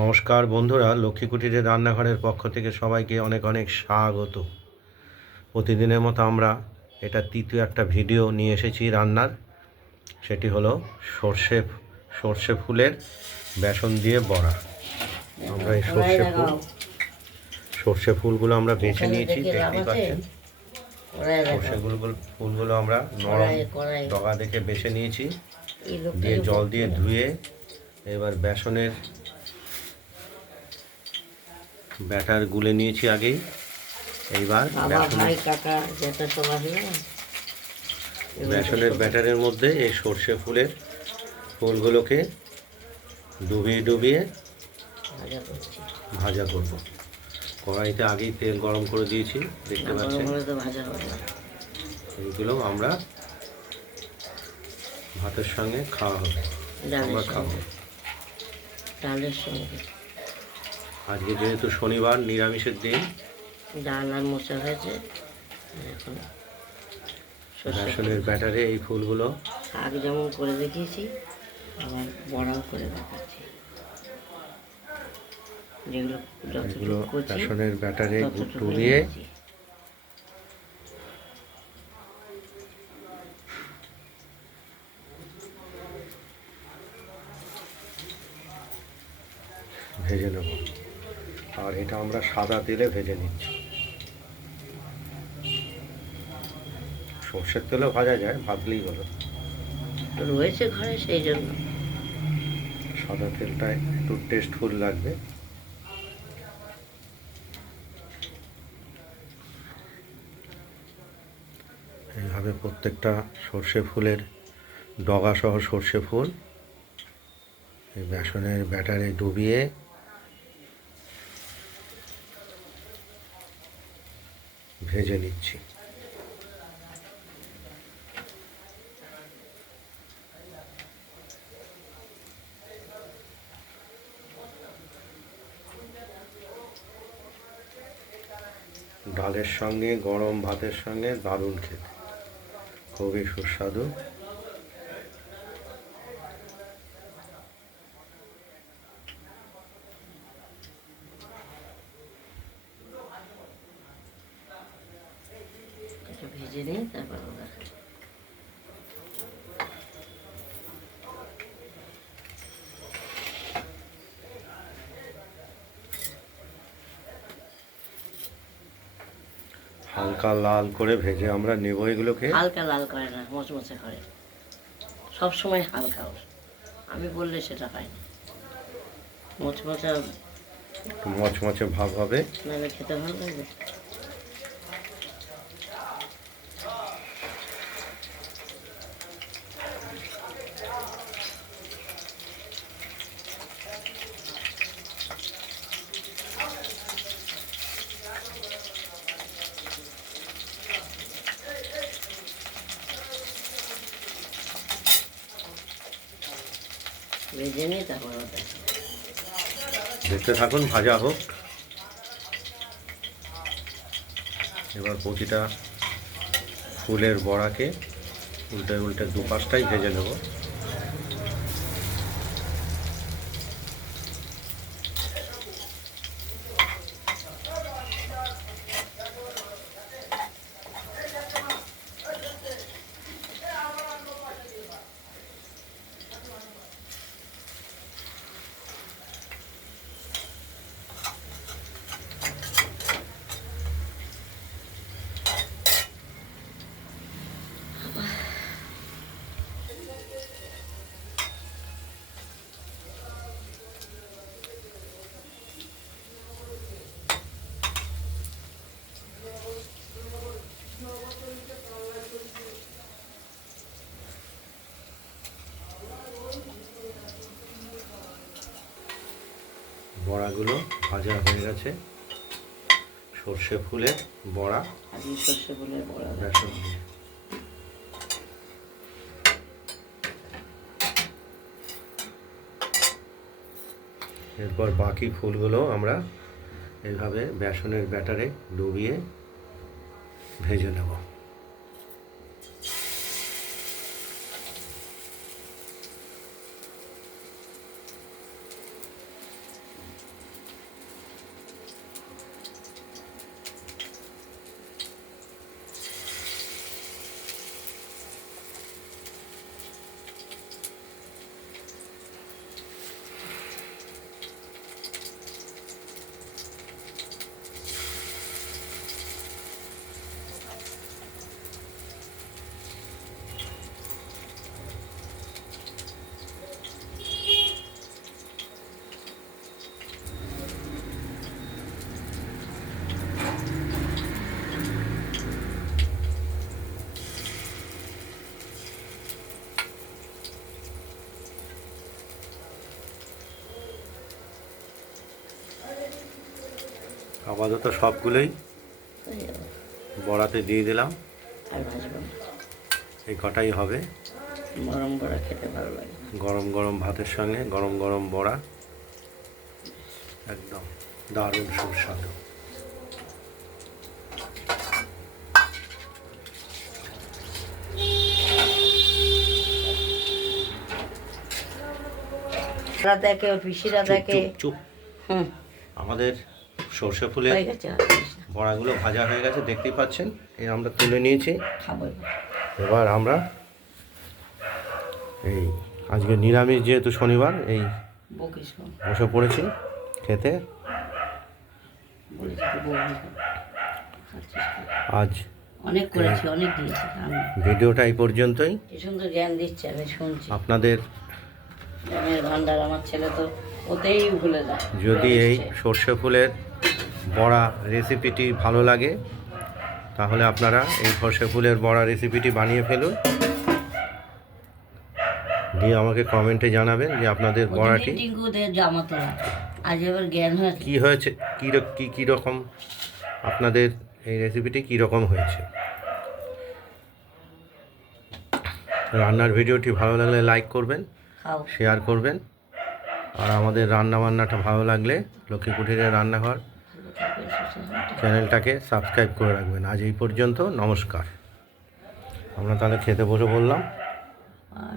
নমস্কার বন্ধুরা, লক্ষ্মী কুটিরের রান্নাঘরের পক্ষ থেকে সবাইকে অনেক অনেক স্বাগত। প্রতিদিনের মতো আমরা এটা তৃতীয় একটা ভিডিও নিয়ে এসেছি রান্নার। সেটি হলো সর্ষে ফুলের বেসন দিয়ে বড়া। আমরা এই সর্ষে ফুলগুলো আমরা বেছে নিয়েছি, দেখতেই পাচ্ছেন। ফুলগুলো আমরা নরম ডগা দেখে বেছে নিয়েছি, দিয়ে জল দিয়ে ধুয়ে এবার বেসনের ব্যাটার গুলে নিয়েছি আগেই। এইবার বেসনের ব্যাটারের মধ্যে এই সর্ষে ফুলগুলোকে ডুবিয়ে ডুবিয়ে ভাজা করব। কড়াইতে আগেই তেল গরম করে দিয়েছি, দেখতে পাচ্ছেন। এইগুলো আমরা ভাতের সঙ্গে খাওয়া হবে, আমরা খাবো ডালের সঙ্গে। আজকে যেহেতু শনিবার, নিরামিষের দিন, ডাল আর মোচা হয়েছে। এখন বেসনের ব্যাটারে এই ফুলগুলো শাক যেমন করে দেখিয়েছি, আবার বড়াও করে দেখাচ্ছি। যেগুলো বেসনের ব্যাটারে ডুবিয়ে ভেজে নেব। আর এটা আমরা সাদা তেলে ভেজে নিচ্ছি। সর্ষের তেলেও ভাজা যায়, ভাজলেই হলো। রয়েছে ঘরে, সেই জন্য সাদা তেলটা একটু টেস্টফুল লাগবে। এইভাবে প্রত্যেকটা সর্ষে ফুলের ডগা সহ সর্ষে ফুল এই বেসনের ব্যাটারে ডুবিয়ে ভেজে নিচ্ছি। ডালের সঙ্গে, গরম ভাতের সঙ্গে দারুণ খেতে, খুবই সুস্বাদু। ভেজে নিই, তারপর হালকা লাল করে ভেজে আমরা নেব এগুলোকে। হালকা লাল করে না, মচমচে করে। সব সময় হালকা, আমি বললে সেটা হয় না। মচমচে একটু মচমচে ভাব হবে, নাহলে খেতে ভালো লাগবে। ভেজে নিই, তারপর দেখতে থাকুন, ভাজা হোক। এবার প্রতিটা ফুলের বড়াকে উল্টে উল্টে দুপাশটাই ভেজে নেব। বড়াগুলো ভাজা হয়ে গেছে। সর্ষে ফুলের বড়া, সর্ষে ফুলের বড়া বেসন দিয়ে। এরপর বাকি ফুলগুলো আমরা এইভাবে বেসনের ব্যাটারে ডুবিয়ে ভেজে নেব। আপাতত সবগুলোই হয়ে যাবে। বড়াতে দিয়ে দিলাম। আর ভাজবো না, এই কটাই হবে। গরম বড়া খেতে ভালো লাগে। গরম গরম ভাতের সঙ্গে গরম গরম বড়া, একদম দারুণ সুস্বাদু। ওরা দেখে, ওর পিসিরা চুপ দেখে। চুপ চুপ। হুম, আমাদের সর্ষে ফুলের হয়ে গেছে, আর দিস না। বড়াগুলো ভাজা হয়ে গেছে, দেখতেই পাচ্ছেন। এই আমরা তুলে নিয়েছি। খাবো এবার। এবার আমরা এই আজকে নিরামিষ যেহেতু শনিবার, এই বকিস না, বসে পড়েছি খেতে। বলেছি তো বকবি না। খাচ্ছিস খা। আজ অনেক করেছি, অনেক দিয়েছি, আমি ভিডিওটা এই পর্যন্তই। কি সুন্দর জ্ঞান দিচ্ছে, আমি শুনছি। আপনাদের জ্ঞানের ভান্ডার, আমার ছেলে তো ওতেই ভুলে যায়। যদি এই ভুলে গেছে। সর্ষে ফুলের বড়া রেসিপিটি ভালো লাগে, তাহলে আপনারা এই সর্ষে ফুলের বড়া রেসিপিটি বানিয়ে ফেলুন, দিয়ে আমাকে কমেন্টে জানাবেন যে আপনাদের বড়াটি প্রতিদিন টিঙ্কুদের জামা তোলা, আজ এবার জ্ঞান হয়েছে। কী হয়েছে, কী রকম আপনাদের এই রেসিপিটি কী রকম হয়েছে। রান্নার ভিডিওটি ভালো লাগলে লাইক করবেন, খাও। শেয়ার করবেন, আর আমাদের রান্না বান্নাটা ভালো লাগলে লক্ষ্মী কুঠিরের রান্নাঘর ভালো থাকবেন, সুস্থ থাকবেন। চ্যানেলটাকে সাবস্ক্রাইব করে রাখবেন। আজ এই পর্যন্ত, নমস্কার। আমরা তাহলে খেতে বসে বললাম। আর